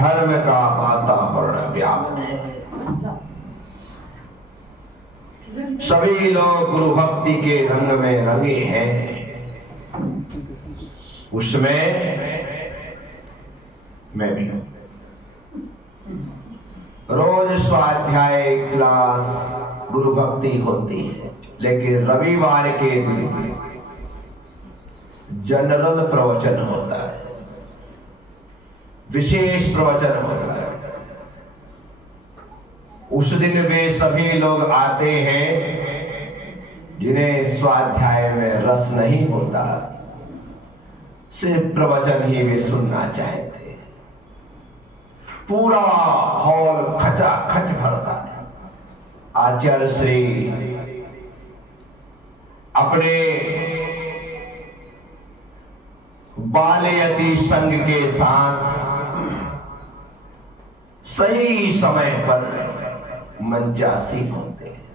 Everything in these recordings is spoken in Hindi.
धर्म का वातावरण व्याप्त है। सभी लोग गुरु भक्ति के रंग में रंगे हैं, उसमें मैं भी हूं। रोज स्वाध्याय क्लास गुरु भक्ति होती है, लेकिन रविवार के दिन जनरल प्रवचन होता है, विशेष प्रवचन होता है। उस दिन वे सभी लोग आते हैं जिन्हें स्वाध्याय में रस नहीं होता, सिर्फ प्रवचन ही वे सुनना चाहते। पूरा हॉल खचाखच भरता है। आचार्य श्री अपने बालयती संघ के साथ सही समय पर मंचासी होते हैं।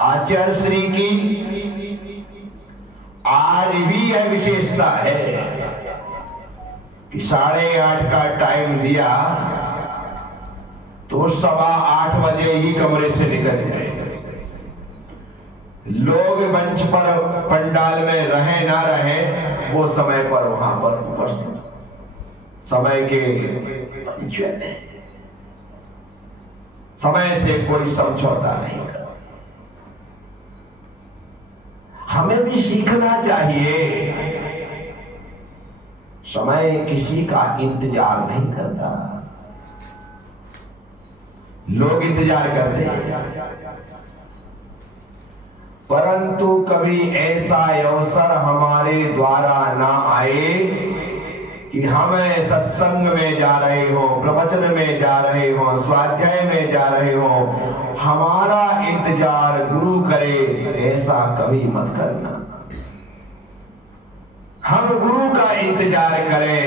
आचार्य श्री की आज भी यह विशेषता है कि 8:30 का टाइम दिया तो 8:15 बजे ही कमरे से निकल जाए। लोग मंच पर पंडाल में रहे ना रहे, वो समय पर वहां पर उपस्थित, समय के समय से कोई समझौता नहीं करता। हमें भी सीखना चाहिए, समय किसी का इंतजार नहीं करता, लोग इंतजार करते हैं। परंतु कभी ऐसा अवसर हमारे द्वारा ना आए कि हम सत्संग में जा रहे हो, प्रवचन में जा रहे हो, स्वाध्याय में जा रहे हो, हमारा इंतजार गुरु करे, ऐसा कभी मत करना। हम गुरु का इंतजार करें।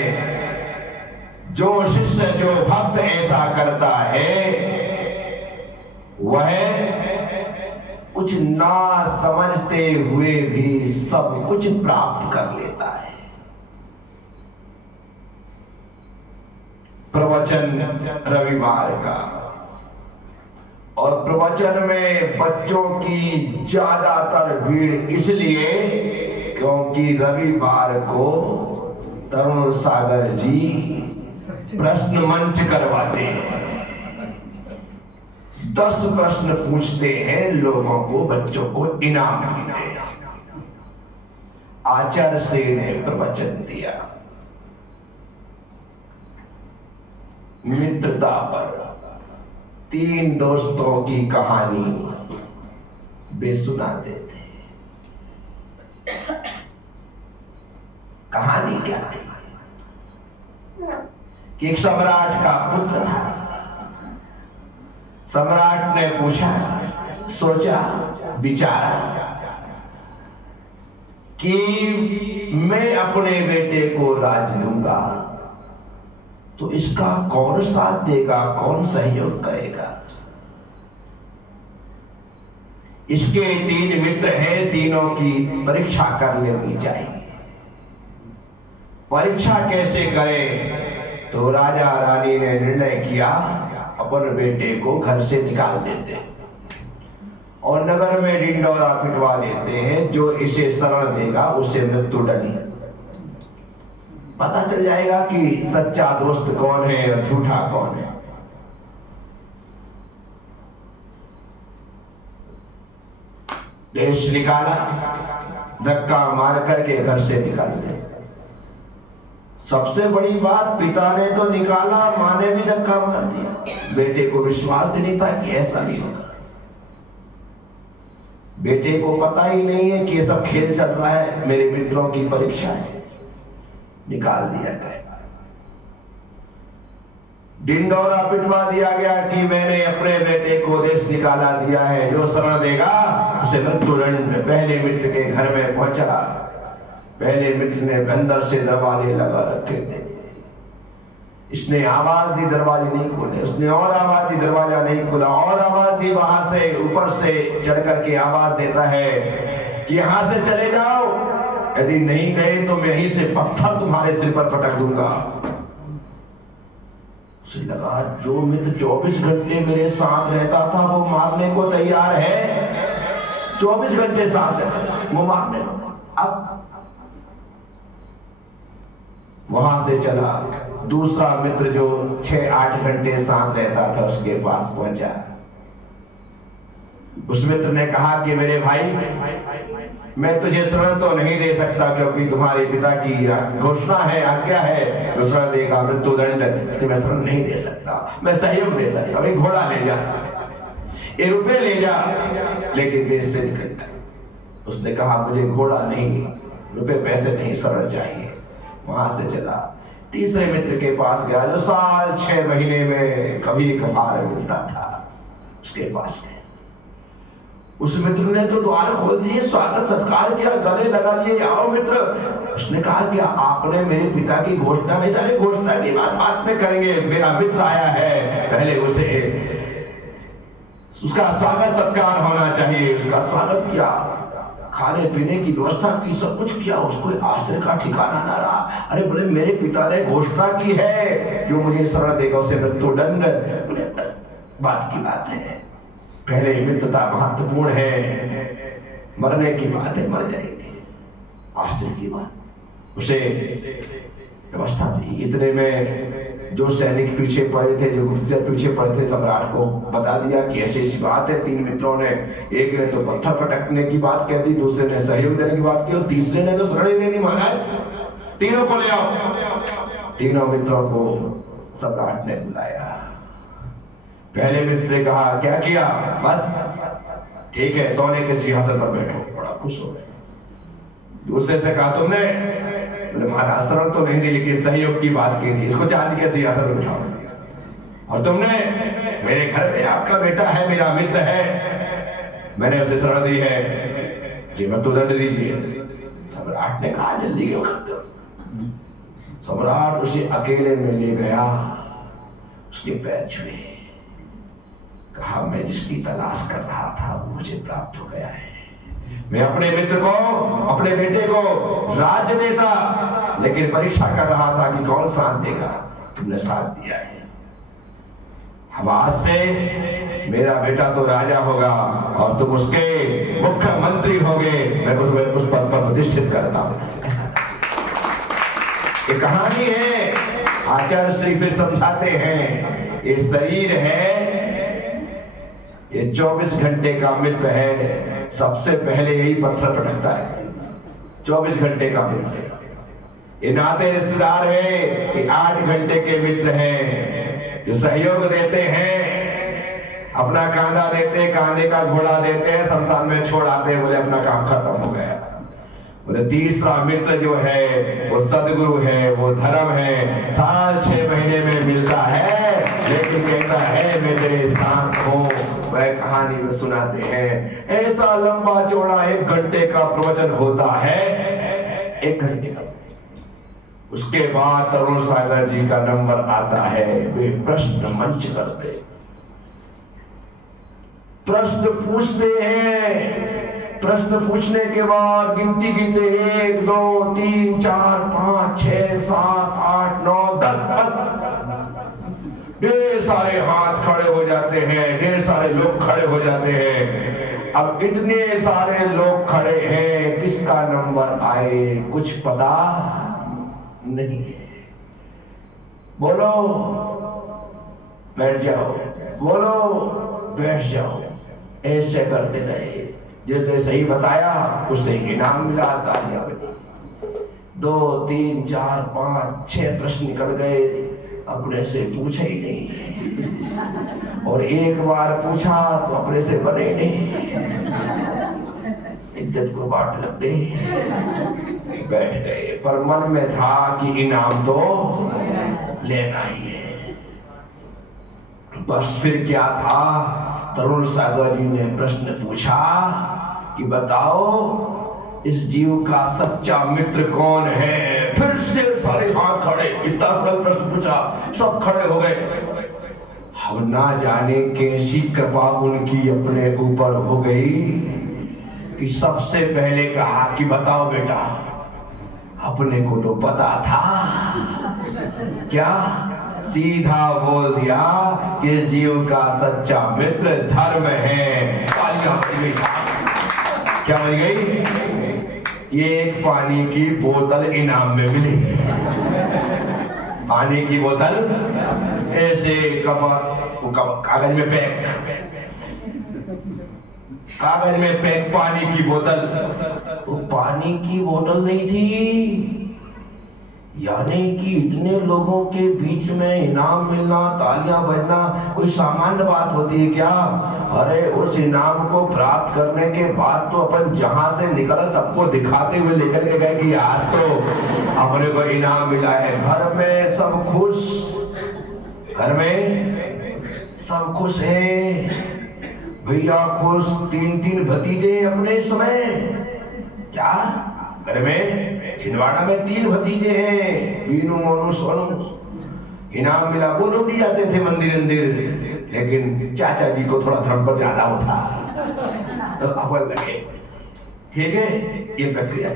जो शिष्य, जो भक्त ऐसा करता है, वह कुछ ना समझते हुए भी सब कुछ प्राप्त कर लेता है। प्रवचन रविवार का, और प्रवचन में बच्चों की ज्यादातर भीड़ इसलिए क्योंकि रविवार को तरुण सागर जी प्रश्न मंच करवाते हैं। 10 प्रश्न पूछते हैं, लोगों को, बच्चों को इनाम देते हैं। आचार्य श्री ने प्रवचन दिया मित्रता पर। 3 दोस्तों की कहानी वे सुनाते थे। कहानी क्या थी कि एक सम्राट का पुत्र था। सम्राट ने पूछा, सोचा, विचारा कि मैं अपने बेटे को राज दूंगा तो इसका कौन साथ देगा, कौन सहयोग करेगा। इसके 3 मित्र हैं, तीनों की परीक्षा कर लेनी चाहिए। परीक्षा कैसे करें? तो राजा रानी ने निर्णय किया, अपने बेटे को घर से निकाल देते और नगर में ढिंढोरा पिटवा देते हैं। जो इसे शरण देगा उसे मृत्युदंड। पता चल जाएगा कि सच्चा दोस्त कौन है और झूठा कौन है। देश निकाला, धक्का मार करके घर से निकाल दिया। सबसे बड़ी बात, पिता ने तो निकाला, मां ने भी धक्का मार दिया। बेटे को विश्वास ही नहीं था कि ऐसा नहीं होगा। बेटे को पता ही नहीं है कि ये सब खेल चल रहा है, मेरे मित्रों की परीक्षा है। निकाल दिया गया, ढिंढोरा पिटवा दिया गया कि मैंने अपने बेटे को देश निकाला दिया है, जो शरण देगा उसे मृत्युदंड। पहले मित्र के घर में पहुंचा। पहले मित्र ने अंदर से दरवाजे लगा रखे थे। इसने आवाज दी, दरवाजे नहीं खोले। उसने और आवाज दी, दरवाजा नहीं खोला। और आवाज दी, बाहर से, ऊपर से चढ़ करके आवाज देता है कि यहां से चले जाओ, यदि नहीं गए तो मैं यहीं से पत्थर तुम्हारे सिर पर पटक दूंगा। उसे लगा जो मित्र 24 घंटे मेरे साथ रहता था वो मारने को तैयार है, 24 घंटे साथ रहता वो मारने को। अब वहां से चला, दूसरा मित्र जो 6-8 घंटे साथ रहता था उसके पास पहुंचा। उस मित्र ने कहा कि मेरे भाई, मैं तुझे शरण तो नहीं दे सकता क्योंकि तुम्हारे पिता की घोषणा है, आज्ञा है, जो शरण देगा मृत्युदंड, तो मैं शरण नहीं दे सकता। मैं सहयोग दे सकता हूं, घोड़ा ले जा, ये रुपए ले जा, लेकिन देश से निकल जा। उसने कहा मुझे घोड़ा नहीं, रुपए पैसे नहीं, शरण चाहिए। वहां से चला, तीसरे मित्र के पास गया जो साल 6 महीने में कभी कभार मिलता था, उसके पास गया। उस मित्र ने तो द्वार खोल दिए, स्वागत सत्कार किया, गले लगा लिए, आओ मित्र। उसने कहा कि आपने मेरे पिता की घोषणा नहीं, सारे घोषणा की बात बाद में करेंगे, मेरा मित्र आया है, पहले उसे उसका स्वागत सत्कार होना चाहिए। उसका स्वागत किया, खाने पीने की व्यवस्था की, सब कुछ किया। उसको आश्चर्य का ठिकाना ना रहा। अरे बोले मेरे पिता ने घोषणा की है जो मुझे शरण देगा उसे मृत्युदंड। बोले बात की बात है, पहले मित्रता महत्वपूर्ण है, मरने की बात है, मर जाएंगे। आश्चर्य की बात, उसे व्यवस्था दी। इतने में जो सैनिक पीछे पड़े थे, जो गुप्तचर पीछे पड़े थे, सम्राट को बता दिया कि ऐसी ऐसी बात है। 3 मित्रों ने, एक ने तो पत्थर पटकने की बात कह दी, दूसरे ने सहयोग देने की बात की और तीसरे ने तो शरण लेनी मांगा। तीनों को ले आओ। तीनों मित्रों को सम्राट ने बुलाया। पहले मित्र ने कहा क्या किया, बस ठीक है, सोने के सिंहासन पर बैठो। बड़ा खुश हो गए। दूसरे से कहा तुमने, बोले महाराज शरण तो नहीं दी लेकिन सहयोग की बात की थी, इसको चांदी के सिंहासन पर बिठाओ। और तुमने, मेरे घर में आपका बेटा है, मेरा मित्र है, मैंने उसे शरण दी है, जी मृत्युदंड दीजिए। सम्राट ने कहा जल्दी क्यों करते हो। सम्राट उसे अकेले में ले गया, उसके पैर छुए, कहा मैं जिसकी तलाश कर रहा था वो मुझे प्राप्त हो गया है। मैं अपने मित्र को, अपने बेटे को राज्य देता, लेकिन परीक्षा कर रहा था कि कौन साथ देगा, तुमने साथ दिया है। अब आज से मेरा बेटा तो राजा होगा और तुम उसके मुख्यमंत्री होगे, मैं तुम्हें उस पद पर प्रतिष्ठित करता हूं। ये कहानी है, आचार्य श्री फिर समझाते हैं, ये शरीर है, ये 24 घंटे का मित्र है। सबसे पहले यही पत्थर पटकता है, 24 घंटे का मित्र। ये नाते रिश्तेदार है कि 8 घंटे के मित्र हैं जो सहयोग देते हैं, अपना कांधा देते, कांधे का घोड़ा देते हैं, शमशान में छोड़ आते हैं, बोले अपना काम खत्म हो गया। बोले तीसरा मित्र जो है वो सदगुरु है, वो धर्म है, साल 6 महीने में मिलता है, लेकिन कहता है मैं तेरे साथ हूं। वह कहानी में सुनाते हैं, ऐसा लंबा चौड़ा 1 घंटे का प्रवचन होता है, 1 घंटे का। उसके बाद तरुण सागर जी का नंबर आता है, वे प्रश्न मंच करते, प्रश्न पूछते हैं। प्रश्न पूछने के बाद गिनती गिनते 1 2 3 4 5 6 7 8 9 10 ढेर सारे हाथ खड़े हो जाते हैं, ढेर सारे लोग खड़े हो जाते हैं। अब इतने सारे लोग खड़े हैं, किसका नंबर आए कुछ पता नहीं है। बोलो बैठ जाओ, बोलो बैठ जाओ, ऐसे करते रहे। जिसने सही बताया उसे इनाम मिला, तालियां बजी। 2 3 4 5 6 प्रश्न निकल गए, अपने से पूछे ही नहीं, और एक बार पूछा तो अपने से बने नहीं, इज्जत को बाट लग गई, बैठ गए। पर मन में था कि इनाम तो लेना ही है। बस फिर क्या था, तरुण सागर जी ने प्रश्न पूछा कि बताओ इस जीव का सच्चा मित्र कौन है। फिर से सारे हाथ खड़े, इतना सरल प्रश्न पूछा, सब खड़े हो गए। हम ना जाने कैसी कृपा उनकी अपने ऊपर हो गई कि सबसे पहले कहा कि बताओ बेटा, अपने को तो पता था क्या सीधा बोल दिया कि जीव का सच्चा मित्र धर्म है। तालियां बज गई। क्या बज गई? ये एक पानी की बोतल इनाम में मिली। पानी की बोतल ऐसे कागज में पैक, कागज में पैक पानी की बोतल। वो पानी की बोतल नहीं थी, यानी कि इतने लोगों के बीच में इनाम मिलना, तालियां बजना कोई सामान्य बात होती है क्या? अरे उस इनाम को प्राप्त करने के बाद तो अपन जहां से निकल सबको दिखाते हुए लेकर के गए कि आज तो अपने को इनाम मिला है। घर में सब खुश, घर में सब खुश है, भैया खुश, 3 भतीजे अपने समय। क्या घर में छिंदवाड़ा में 3 भतीजे हैं, बीनू मोनू सोनू। इनाम मिला, वो लोग भी जाते थे मंदिर, लेकिन चाचा जी को थोड़ा धर्म पर ज्यादा उठा तो अव्वल लगे। ठीक है, ये प्रक्रिया।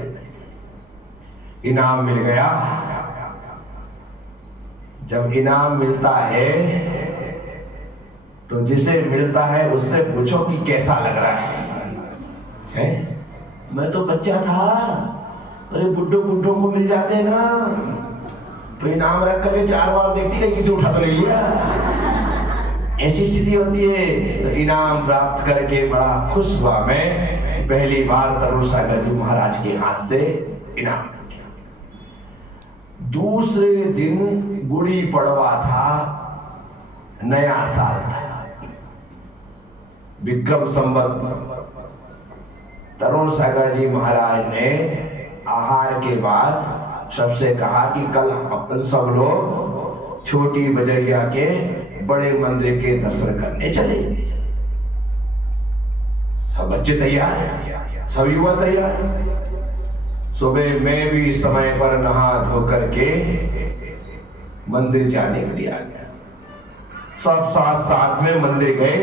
इनाम मिल गया। जब इनाम मिलता है तो जिसे मिलता है उससे पूछो कि कैसा लग रहा है? मैं तो बच्चा था, अरे बुड्ढों को मिल जाते ना तो इनाम रख करके 4 बार देखती है किसी उठा तो नहीं लिया। ऐसी स्थिति होती है। तो इनाम प्राप्त करके बड़ा खुश हुआ मैं। पहली बार तरुण सागर जी महाराज के हाथ से इनाम। दूसरे दिन गुड़ी पड़वा था, नया साल था, विक्रम संवत। तरुण सागर जी महाराज ने आहार के बाद सबसे कहा कि कल अपन सब लोग छोटी बजरिया के बड़े मंदिर के दर्शन करने चलेंगे। सब बच्चे तैयार, सब युवा तैयार। सुबह मैं भी समय पर नहा धो करके मंदिर जाने के लिए आ गया। सब साथ में मंदिर गए।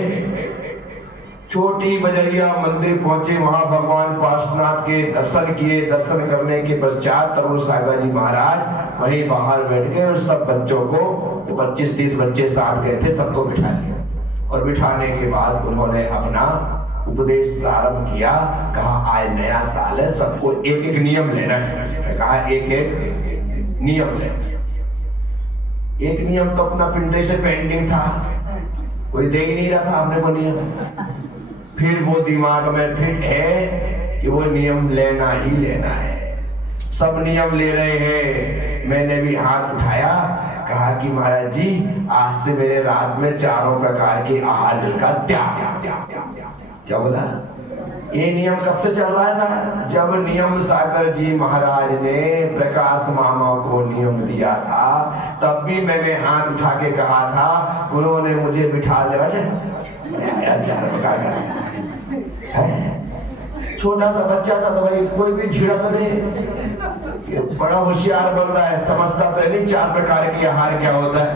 छोटी बजरिया मंदिर पहुंचे, वहां भगवान पार्श्वनाथ के दर्शन किए। दर्शन करने के पश्चात तरुण सागर जी महाराज वहीं बाहर बैठ गए और सब बच्चों को, 25-30 बच्चे साथ गए थे, सबको बिठा लिया। और बिठाने के बाद उन्होंने अपना उपदेश प्रारंभ किया। कहा आज नया साल है, सबको एक नियम लेना है। कहा एक नियम लेना। एक नियम तो अपना पिंडे से पेंडिंग था, कोई दे ही नहीं रहा था हमने वो नियम। फिर वो दिमाग में फिट है कि वो नियम लेना ही लेना है। सब नियम ले रहे हैं, मैंने भी हाथ उठाया। कहा कि महाराज जी आज से मेरे रात में 4 प्रकार के आहार जल का त्याग। क्या बोला? ये नियम कब से चल रहा था? जब नियम सागर जी महाराज ने प्रकाश मामा को नियम दिया था, तब भी मैंने हाथ उठा के कहा था। उन्होंने मुझे बिठा दिया। छोटा सा बच्चा था तो भाई कोई भी झिड़क दे, बड़ा होशियार बन रहा है, समझता तो नहीं 4 प्रकार के आहार क्या होता है।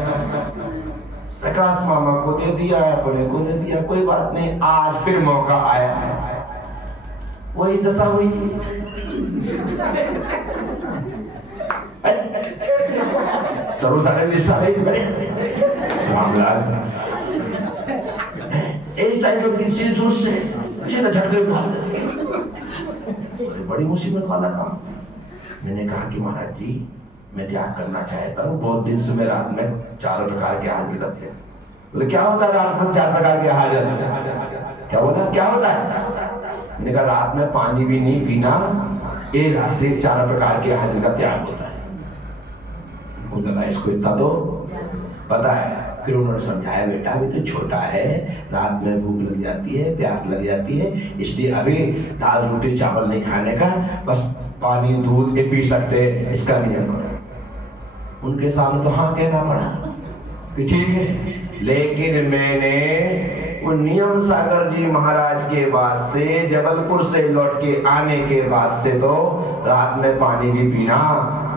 प्रकाश मामा को दे दिया, अपने को दे दिया, कोई बात नहीं। आज फिर मौका आया है, वही दशा हुई। तरुण सागर निष्ठा नहीं थी बड़े मामला एक टाइम तो सीधा झटके उठा देते। बड़ी मुसीबत वाला काम। मैंने कहा कि महाराज जी मैं त्याग करना चाहता हूँ, बहुत दिन से मैं रात में 4 प्रकार के आहार निकलते हैं। बोले क्या होता है रात में 4 प्रकार के आहार? क्या होता है? क्या होता है? मैंने कहा रात में पानी भी नहीं पीना, एक रात्रि 4 प्रकार के आहार का त्याग होता है। उन्होंने कहा इसको इतना तो पता है। फिर उन्होंने समझाया बेटा अभी तो छोटा है, रात में भूख लग जाती है, प्यास लग जाती है, इसलिए अभी दाल रोटी चावल नहीं खाने का, बस पानी दूध ये पी सकते, इसका नियम करो। उनके सामने तो हाँ कहना पड़ा कि ठीक है। लेकिन मैंने वो नियम सागर जी महाराज के बाद से, जबलपुर से लौट के आने के बाद से तो रात में पानी भी पीना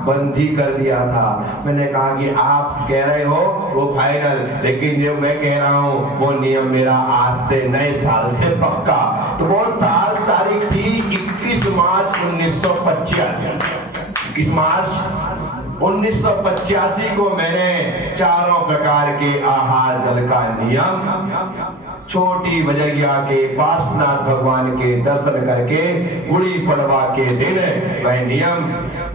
बंद ही कर दिया था। मैंने कहा कि आप कह रहे हो वो फाइनल, लेकिन जो मैं कह रहा हूँ वो नियम मेरा आज से नए साल से पक्का। तो वो तारीख थी 21 मार्च 1985। 21 मार्च 1985 को मैंने चारों प्रकार के आहार जल का नियम छोटी बजरिया के पार्श्वनाथ भगवान के दर्शन करके गुड़ी पड़वा के दिन वह नियम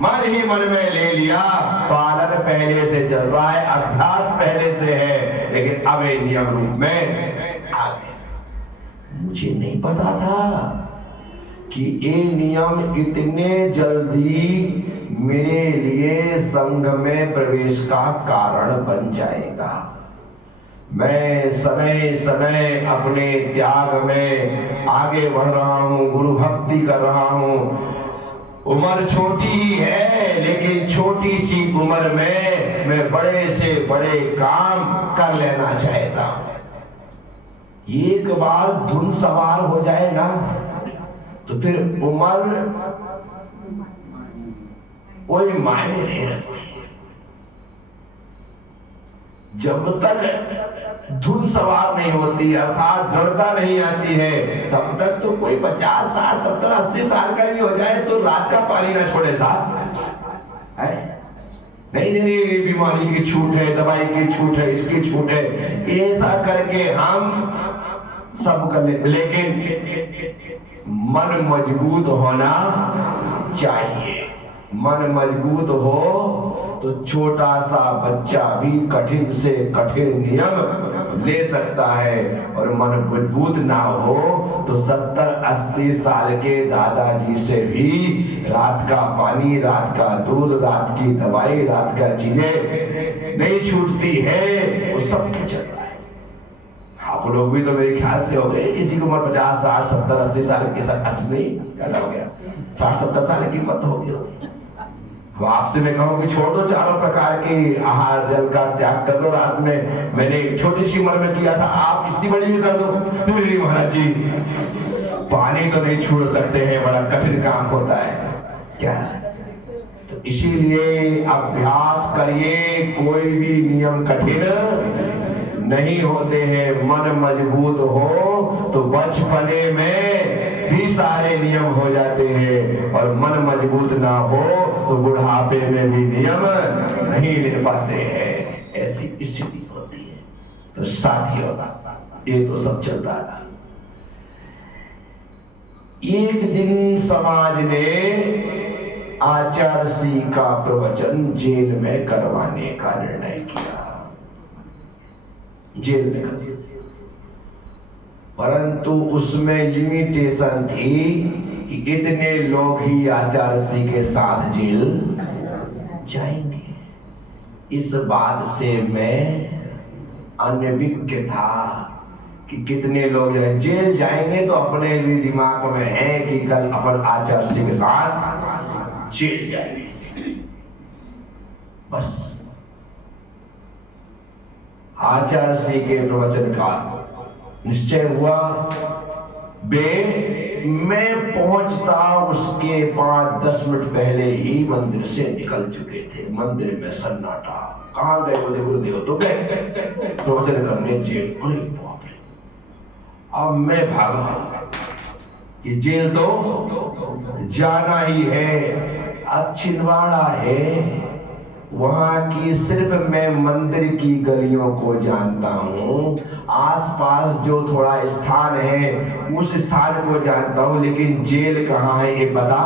मन ही मन में ले लिया। पालन पहले से चल रहा है, अभ्यास पहले से है, लेकिन अब ये नियम रूप में आ गए। मुझे नहीं पता था कि ये नियम इतने जल्दी मेरे लिए संघ में प्रवेश का कारण बन जाएगा। मैं समय समय अपने त्याग में आगे बढ़ रहा हूँ, गुरु भक्ति कर रहा हूँ। उम्र छोटी ही है, लेकिन छोटी सी उम्र में मैं बड़े से बड़े काम कर लेना चाहता हूँ। एक बार धुन सवार हो जाए ना तो फिर उम्र कोई मायने नहीं रखती। जब तक धुन सवार नहीं होती, अर्थात दृढ़ता नहीं आती है, तब तक तो कोई 50, 60, 70, 80 साल का भी हो जाए तो रात का पानी ना छोड़े साहब। नहीं नहीं नहीं, बीमारी की छूट है, दवाई की छूट है, इसकी छूट है, ऐसा करके हम सब कर लेते। लेकिन मन मजबूत होना चाहिए। मन मजबूत हो तो छोटा सा बच्चा भी कठिन से कठिन नियम ले सकता है, और मन मजबूत ना हो तो 70-80 साल के दादाजी से भी रात का पानी, रात का दूध, रात की दवाई, रात का चीजें नहीं छूटती है, वो सब चल रहा है। आप लोग भी तो मेरे ख्याल से हो गए, किसी की उम्र 50, 60, 70, 80 साल के साथ नहीं क्या हो गया, 60-70 साल की उम्र हो गई। तो आपसे मैं कहूँ कि छोड़ दो चारों प्रकार के आहार जल का त्याग कर दो। रात में मैंने छोटी सी उम्र में किया था, आप इतनी बड़ी भी कर दो। नहीं महाराज जी, पानी तो नहीं छोड़ सकते हैं, बड़ा कठिन काम होता है क्या। तो इसीलिए अभ्यास करिए, कोई भी नियम कठिन नहीं होते हैं। मन मजबूत हो तो बचपने में भी सारे नियम हो जाते हैं, और मन मजबूत ना हो तो बुढ़ापे में भी नियम नहीं ले पाते हैं, ऐसी स्थिति होती है। तो साथियों, ये तो सब चलता रहा। एक दिन समाज ने आचार्य श्री का प्रवचन जेल में करवाने का निर्णय किया। जेल में कर, परंतु उसमें लिमिटेशन थी कि इतने लोग ही आचार्य श्री के साथ जेल जाएंगे। इस बात से मैं अनभिज्ञ था कि कितने लोग जेल जाएंगे, तो अपने भी दिमाग में है कि कल अपन आचार्य श्री के साथ जेल जाएंगे। बस आचार्य श्री के प्रवचन का निश्चय हुआ। मैं पहुंचता उसके 5-10 मिनट पहले ही मंदिर से निकल चुके थे। मंदिर में सन्नाटा। कहाँ गए बोले गुरुदेव? तो गए प्रवचन करने जेल। अरे बाप रे, अब मैं भागा, ये जेल तो जाना ही है। अब छिंदवाड़ा है, वहां की सिर्फ मैं मंदिर की गलियों को जानता हूँ, आसपास जो थोड़ा स्थान है उस स्थान को जानता हूँ, लेकिन जेल कहाँ है ये पता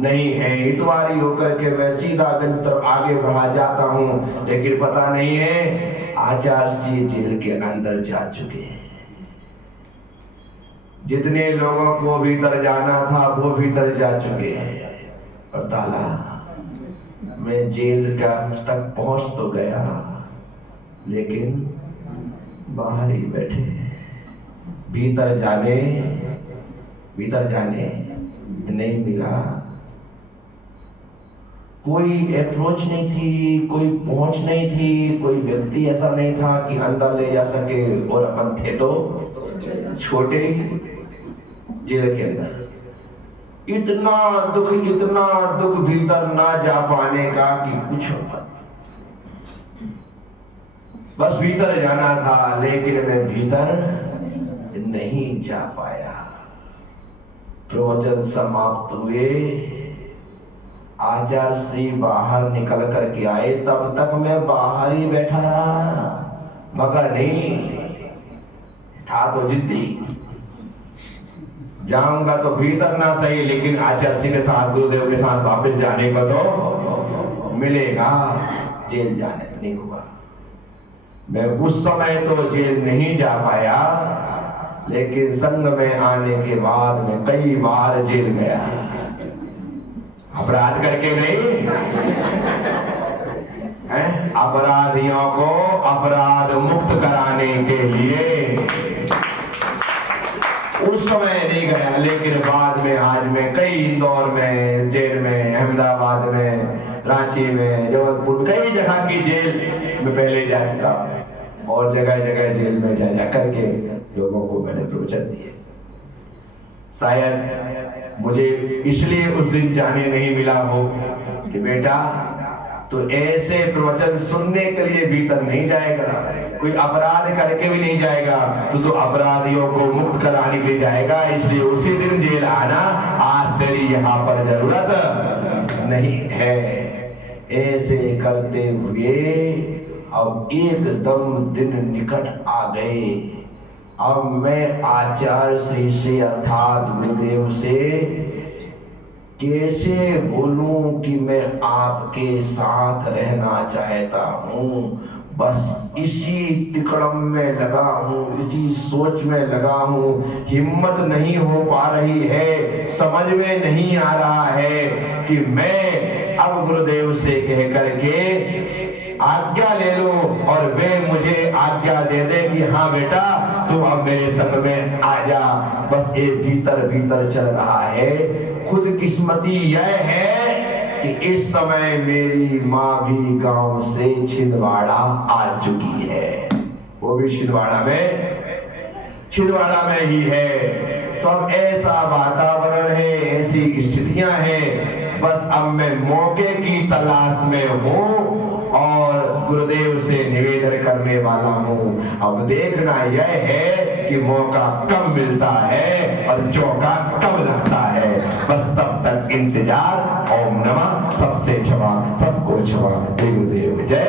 नहीं है। इतवारी होकर के मैं सीधा गंज तरफ आगे बढ़ा जाता हूँ, लेकिन पता नहीं है आचार्य श्री जेल के अंदर जा चुके हैं। जितने लोगों को भीतर जाना था वो भीतर जा चुके हैं, और ताला मैं जेल का तक पहुंच तो गया, लेकिन बाहर ही बैठे। भीतर जाने नहीं मिला। कोई अप्रोच नहीं थी, कोई पहुंच नहीं थी, कोई व्यक्ति ऐसा नहीं था कि अंदर ले जा सके, और अपन थे तो छोटे जेल के अंदर। इतना दुख भीतर ना जा पाने का कि पूछो मत। बस भीतर जाना था, लेकिन मैं भीतर नहीं जा पाया। प्रवचन समाप्त हुए, आचार्य श्री बाहर निकल कर के आए, तब तक मैं बाहर ही बैठा रहा, मगर नहीं था तो जिद्दी, जाऊंगा तो भीतर ना सही, लेकिन आचार्य श्री के साथ, गुरुदेव के साथ वापस जाने को तो मिलेगा। जेल जाने नहीं हुआ। मैं उस समय तो जेल नहीं जा पाया, लेकिन संघ में आने के बाद मैं कई बार जेल गया, अपराध करके नहीं है, अपराधियों को अपराध मुक्त कराने के लिए उस समय नहीं गया, लेकिन बाद में आज मैं कई इंदौर में जेल में, अहमदाबाद में, रांची में, जबलपुर, कई जगह की जेल में पहले जा चुका और जगह जगह जेल में जा करके लोगों को मैंने प्रवचन दिए। शायद मुझे इसलिए उस दिन जाने नहीं मिला हो कि बेटा तो ऐसे प्रवचन सुनने के लिए भीतर नहीं जाएगा, कोई अपराध करके भी नहीं जाएगा, तो अपराधियों को मुक्त कराने के लिए जाएगा, इसलिए उसी दिन जेल आना, आज तेरी यहाँ पर जरूरत नहीं है। ऐसे करते हुए अब एकदम दिन निकट आ गए। अब मैं आचार्य श्री से अर्थात गुरुदेव से कैसे बोलूं कि मैं आपके साथ रहना चाहता हूं, बस इसी तिकड़म में लगा हूं, इसी सोच में लगा हूं, हिम्मत नहीं हो पा रही है, समझ में नहीं आ रहा है कि मैं अब गुरुदेव से कह करके आज्ञा ले लो और वे मुझे आज्ञा दे दे कि हाँ बेटा तू अब मेरे संग में आ जा। बस ये भीतर भीतर चल रहा है। खुद किस्मती यह है कि इस समय मेरी माँ भी गांव से छिंदवाड़ा आ चुकी है, वो भी छिंदवाड़ा में ही है। तो अब ऐसा वातावरण है, ऐसी स्थितियां हैं, बस अब मैं मौके की तलाश में हूँ और गुरुदेव से निवेदन करने वाला हूँ। अब देखना यह है कि मौका कब मिलता है और चौका कब लगता है, बस तब तक इंतजार। ओम नमः सबसे क्षमा, सबको क्षमा। गुरुदेव जय।